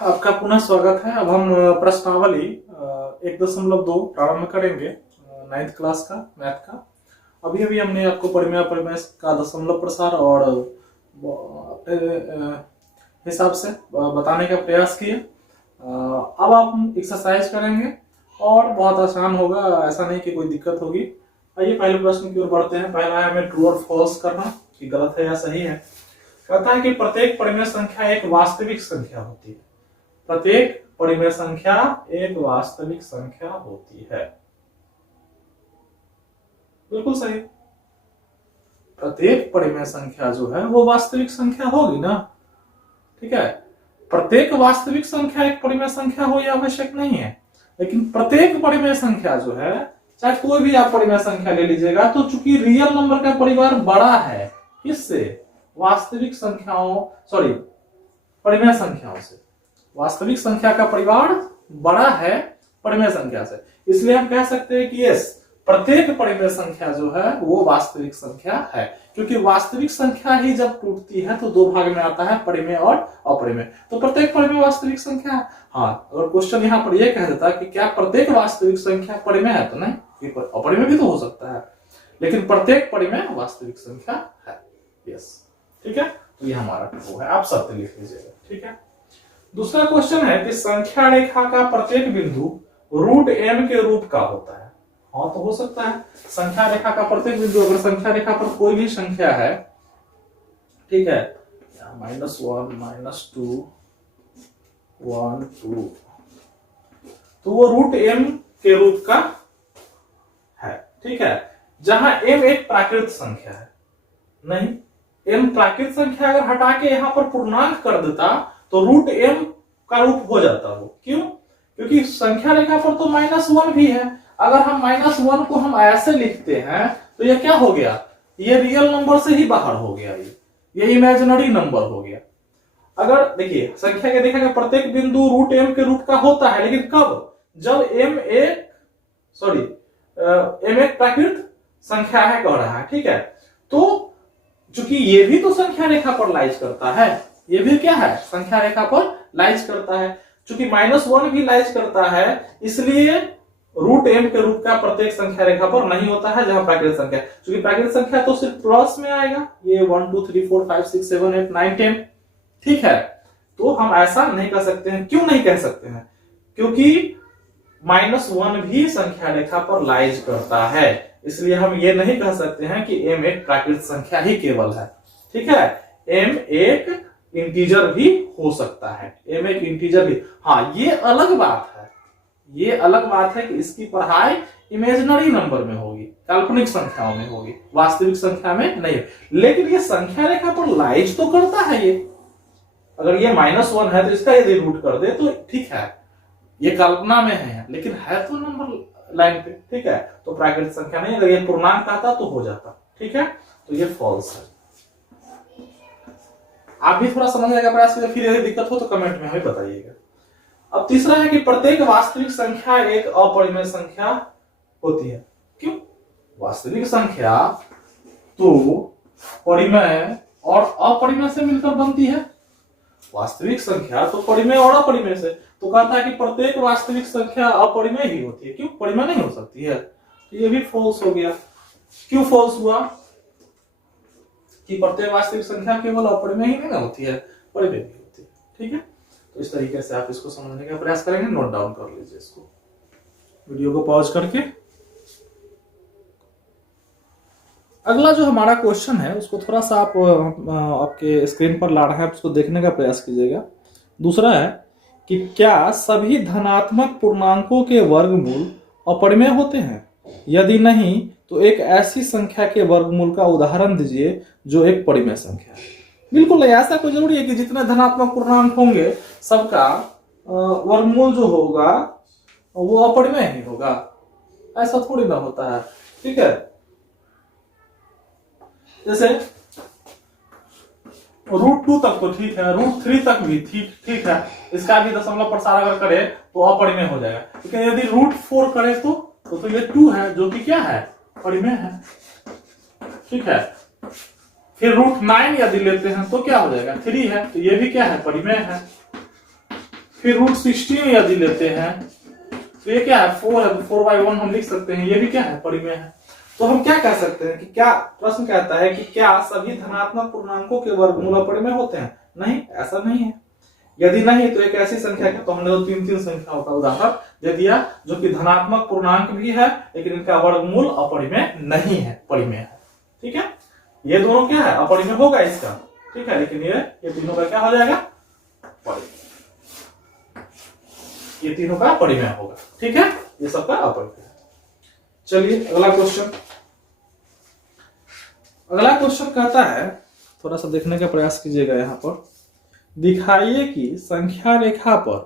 आपका पुनः स्वागत है। अब हम प्रश्नावली 1.2 प्रारंभ करेंगे 9th क्लास का मैथ का। अभी अभी हमने आपको परिमेय अपरिमेय का दशमलव प्रसार और अपने हिसाब से बताने का प्रयास किए। अब हम एक्सरसाइज करेंगे और बहुत आसान होगा, ऐसा नहीं कि कोई दिक्कत होगी। आइए पहले प्रश्न की ओर बढ़ते हैं। पहला है हमें ट्रू और फॉल्स करना कि गलत है या सही है। कहता है कि प्रत्येक परिमेय संख्या एक वास्तविक संख्या होती है। प्रत्येक परिमेय संख्या एक वास्तविक संख्या होती है। बिल्कुल सही। प्रत्येक परिमेय संख्या जो है वो वास्तविक संख्या होगी ना। ठीक है, प्रत्येक वास्तविक संख्या एक परिमेय संख्या हो यह आवश्यक नहीं है, लेकिन प्रत्येक परिमेय संख्या जो है, चाहे कोई भी आप परिमेय संख्या ले लीजिएगा, तो चूंकि रियल नंबर का परिवार बड़ा है किससे, वास्तविक संख्याओं परिमेय संख्याओं से। वास्तविक संख्या का परिवार बड़ा है परिमेय संख्या से, इसलिए हम कह सकते हैं कि यस, प्रत्येक परिमेय संख्या जो है वो वास्तविक संख्या है। क्योंकि वास्तविक संख्या ही जब टूटती है तो दो भाग में आता है, परिमेय और अपरिमेय। तो प्रत्येक परिमेय वास्तविक संख्या है। हाँ, अगर क्वेश्चन यहाँ पर यह कह देता कि क्या प्रत्येक वास्तविक संख्या परिमेय है, तो नहीं, अपरिमेय भी तो हो सकता है, लेकिन प्रत्येक परिमेय वास्तविक संख्या है। यस, ठीक है, तो ये हमारा वो है, आप सत्य लिख लीजिएगा। ठीक है। दूसरा क्वेश्चन है कि संख्या रेखा का प्रत्येक बिंदु √m के रूप का होता है। हाँ, तो हो सकता है संख्या रेखा का प्रत्येक बिंदु, अगर संख्या रेखा पर कोई भी संख्या है, ठीक है, -1 -2 1 2, तो वो √m के रूप का है। ठीक है, जहां m एक प्राकृत संख्या है। नहीं, m प्राकृत संख्या अगर हटा के यहां पर पूर्णांक कर देता तो √m का रूप हो जाता वो। क्यों? क्योंकि संख्या रेखा पर तो -1 भी है। अगर हम -1 को हम ऐसे लिखते हैं तो ये क्या हो गया, ये रियल नंबर से ही बाहर हो गया, ये इमेजिनरी नंबर हो गया। अगर देखिए संख्या के देखा कि प्रत्येक बिंदु √m के रूप का होता है, लेकिन कब, जब m एक प्राकृत संख्या है कह रहा है। ठीक है, तो चूंकि ये भी तो संख्या रेखा पर लाइज करता है, ये भी क्या है, संख्या रेखा पर लाइज करता है। चूंकि -1 भी लाइज करता है, इसलिए √m के रूप का प्रत्येक संख्या रेखा पर नहीं होता है जहां प्राकृत संख्या। चूंकि प्राकृत संख्या तो सिर्फ प्लस में आएगा, ये 1 2 3 4 5 6 7 8 9 10। ठीक है, तो हम ऐसा नहीं कर सकते हैं। क्यों नहीं कह सकते हैं? क्योंकि -1 भी संख्या रेखा पर लाइज करता है, इसलिए हम ये नहीं कह सकते हैं कि m एक प्राकृत संख्या ही केवल है। ठीक है, m एक इंटीजर भी हो सकता है, m एक इंटीजर भी। हाँ, ये अलग बात है, ये अलग बात है कि इसकी पढ़ाई इमेजिनरी नंबर में होगी, काल्पनिक संख्याओं में होगी, वास्तविक संख्या में नहीं। लेकिन ये संख्या रेखा पर लाइज तो करता है। ये अगर ये -1 है तो इसका यदि रूट कर दे तो ठीक है, ये कल्पना में है, लेकिन है तो नंबर लाइन पे। ठीक है, तो प्राकृतिक संख्या नहीं। अगर ये पूर्णांक आता तो हो जाता। ठीक है, तो ये फॉल्स है। आप भी थोड़ा समझने का प्रयास करिए, फिर यदि दिक्कत हो तो कमेंट में हमें बताइएगा। अब तीसरा है कि प्रत्येक वास्तविक संख्या एक अपरिमेय संख्या होती है। क्यों? वास्तविक संख्या तो परिमेय और अपरिमेय से मिलकर बनती है। वास्तविक संख्या तो परिमेय और अपरिमेय से, तो कहता है कि प्रत्येक वास्तविक संख्या अपरिमेय ही होती है। क्यों? परिमेय नहीं हो सकती है, तो ये भी फॉल्स हो गया। क्यों फॉल्स हुआ? कि प्रत्येक वास्तविक संख्या केवल अपरिमेय ही नहीं होती है, परिमेय भी होती है। ठीक है, तो इस तरीके से आप इसको समझने का प्रयास करेंगे। नोट डाउन कर लीजिए इसको, वीडियो को पॉज करके। अगला जो हमारा क्वेश्चन है उसको थोड़ा सा आप आपके स्क्रीन पर ला रहे हैं, आप उसको देखने का प्रयास कीजिएगा। दूसरा है कि क्या सभी धनात्मक पूर्णांकों के वर्गमूल अपरिमेय होते हैं? यदि नहीं तो एक ऐसी संख्या के वर्गमूल का उदाहरण दीजिए जो एक परिमेय संख्या है। बिल्कुल नहीं, ऐसा कोई जरूरी है कि जितने धनात्मक पूर्णांक होंगे सबका वर्गमूल जो होगा वो अपरिमेय ही होगा, ऐसा थोड़ी ना होता है। ठीक है, जैसे √2 तक तो ठीक है, √3 तक भी ठीक है, इसका भी दशमलव प्रसार अगर करे तो अपरिमेय हो जाएगा। लेकिन यदि √4 करे तो ये 2 है, जो कि क्या है, परिमेय है। ठीक है, फिर √9 यदि लेते हैं तो क्या हो जाएगा, 3 है, तो ये भी क्या है, परिमेय है। फिर रूट 16 यदि लेते हैं तो ये क्या है 4 है, तो 4/1 हम लिख सकते हैं, ये भी क्या है परिमेय है। तो हम क्या कह सकते हैं कि क्या प्रश्न कहता है कि क्या सभी धनात्मक पूर्णांकों के वर्गमूल अपरिमेय होते हैं? नहीं, ऐसा नहीं है। यदि नहीं तो एक ऐसी संख्या है, तो हमने 3 संख्याओं का उदाहरण दे दिया जो कि धनात्मक पूर्णांक भी है लेकिन इनका वर्गमूल अपरिमेय नहीं है, परिमेय है। ठीक है, ये दोनों क्या है अपरिमेय होगा इसका, ठीक है, लेकिन ये तीनों का क्या हो जाएगा परिमेय, ये तीनों का परिमेय होगा। ठीक है, ये सबका अपरिमेय है। चलिए अगला क्वेश्चन। अगला क्वेश्चन कहता है, थोड़ा सा देखने का प्रयास कीजिएगा, यहाँ पर दिखाइए कि संख्या रेखा पर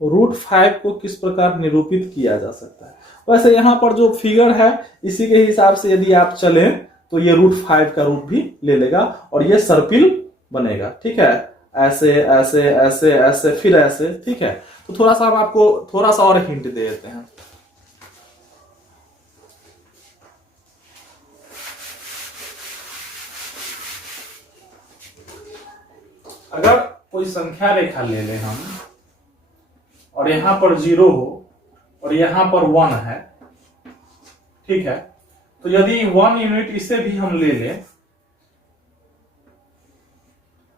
√5 को किस प्रकार निरूपित किया जा सकता है। वैसे यहाँ पर जो फिगर है इसी के हिसाब से यदि आप चलें तो ये √5 का रूप भी ले लेगा और ये सर्पिल बनेगा। ठीक है, ऐसे ऐसे ऐसे ऐसे फिर ऐसे। ठीक है, तो थोड़ा सा हम आपको थोड़ा सा और हिंट दे देते हैं। अगर कोई संख्या रेखा ले लें हम और यहां पर 0 हो और यहां पर 1 है, ठीक है, तो यदि 1 यूनिट इसे भी हम ले लें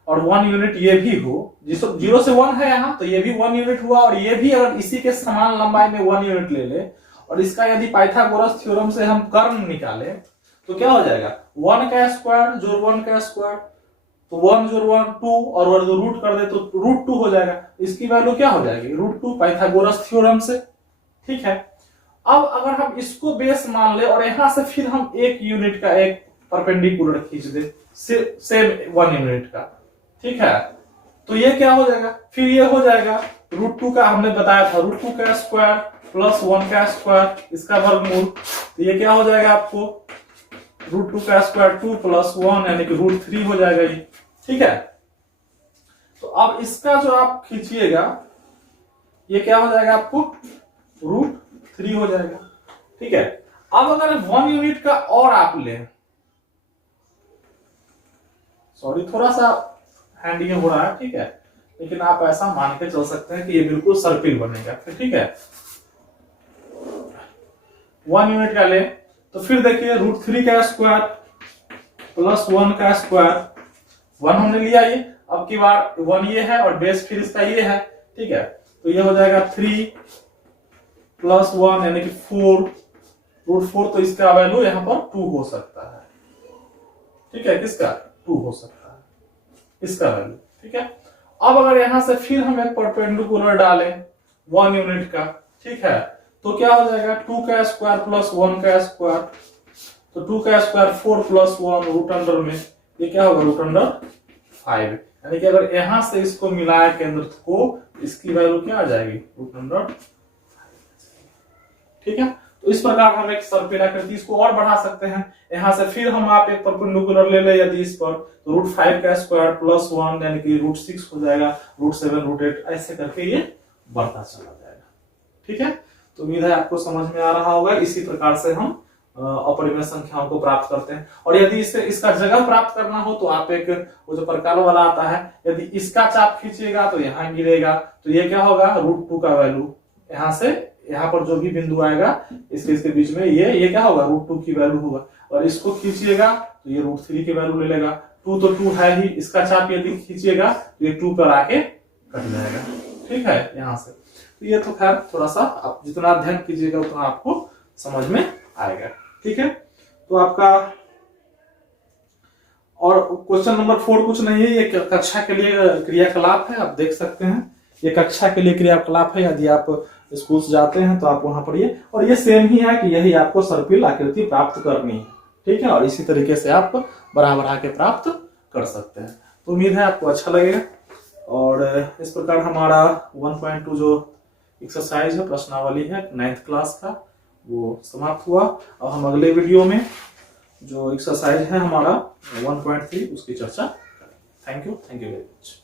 और 1 यूनिट ये भी हो, जिसको 0 से 1 है यहां, तो ये भी 1 यूनिट हुआ और ये भी अगर इसी के समान लंबाई में 1 यूनिट ले ले और इसका यदि पाइथागोरस थ्योरम से हम कर्ण निकाले तो क्या हो जाएगा 1 का स्क्वायर जोड़ 1 का स्क्वायर, तो 1 जोड़ 1 2 और रूट कर दे तो √2 हो जाएगा। इसकी वैल्यू क्या हो जाएगी √2 पाइथागोरस थ्योरम से। ठीक है, अब अगर हम इसको बेस मान ले और यहां से फिर हम 1 यूनिट का एक परपेंडिकुलर खींच दे सेम 1 यूनिट का, ठीक है, तो ये क्या हो जाएगा, फिर ये हो जाएगा √2 का, हमने बताया था √2 का स्क्वायर प्लस 1 का स्क्वायर, इसका वर्गमूल, तो ये क्या हो जाएगा आपको √2 का स्क्वायर 2 प्लस 1 यानी कि √3 हो जाएगा ये। ठीक है, तो अब इसका जो आप खींचिएगा ये क्या हो जाएगा आपको √3 हो जाएगा। ठीक है, अब अगर 1 यूनिट का और आप लें, सॉरी थोड़ा सा हैंडिंग हो रहा है, ठीक है, लेकिन आप ऐसा मान के चल सकते हैं कि ये बिल्कुल सर्पिल बनेगा। ठीक है, 1 यूनिट का ले तो फिर देखिए √3 का स्क्वायर प्लस 1 का स्क्वायर, 1 हमने लिया ये, अब की बार 1 ये है और बेस फिर इसका ये है। ठीक है, तो ये हो जाएगा 3 प्लस 1 यानी कि 4 √4, तो इसका वैल्यू यहाँ पर 2 हो सकता है। ठीक है, किसका 2 हो सकता है इसका वैल्यू। ठीक है, अब अगर यहां से फिर हम एक परपेंडिकुलर डालें 1 यूनिट का, ठीक है, तो क्या हो जाएगा 2 का स्क्वायर प्लस 1 का स्क्वायर, तो 2 का स्क्वायर 4 प्लस 1 रूट अंडर में ये क्या होगा √5, यानी कि अगर यहां से इसको मिलाया केंद्र को इसकी वैल्यू क्या आ जाएगी √5। ठीक है, तो इस प्रकार हम एक सर्पिल आकृति इसको और बढ़ा सकते हैं। यहां से फिर हम आप एक परपेंडिकुलर ले ले यदि इस पर, तो √5 का स्क्वायर प्लस 1 यानी कि √6 हो जाएगा, √7 √8 ऐसे करके ये बढ़ता चला जाएगा। ठीक है, तो उम्मीद है आपको समझ में आ रहा होगा। इसी प्रकार से हम अपरिमेय संख्याओं को प्राप्त करते हैं। और यदि इससे इसका जगह प्राप्त करना हो तो आप एक वो जो प्रकार वाला आता है, यदि इसका चाप खींचिएगा तो यहाँ गिरेगा, तो ये क्या होगा √2 का वैल्यू यहां से यहाँ पर जो भी बिंदु आएगा इसके बीच में ये क्या होगा √2 की वैल्यू होगा, और इसको खींचिएगा तो ये √3 की वैल्यू ले लेगा। 2 तो 2 है ही, इसका चाप यदि खींचिएगा तो ये 2 पर आके कट जाएगा। ठीक है, यहाँ से तो ये तो खैर थोड़ा सा आप जितना अध्ययन कीजिएगा उतना आपको समझ में आएगा। ठीक है, तो आपका और क्वेश्चन नंबर 4 कुछ नहीं है, ये कक्षा के लिए क्रियाकलाप है, आप देख सकते हैं ये कक्षा के लिए क्रियाकलाप है। यदि आप स्कूल से जाते हैं तो आप वहां पढ़िए, और ये सेम ही है कि यही आपको सर्पिल आकृति प्राप्त करनी है। ठीक है, और इसी तरीके से आप बराबर आके प्राप्त कर सकते हैं। तो उम्मीद है आपको अच्छा लगेगा। और इस प्रकार हमारा 1.2 जो एक्सरसाइज है प्रश्नावली है 9th क्लास का वो समाप्त हुआ। अब हम अगले वीडियो में जो एक्सरसाइज है हमारा 1.3 उसकी चर्चा करेंगे। Thank you very much.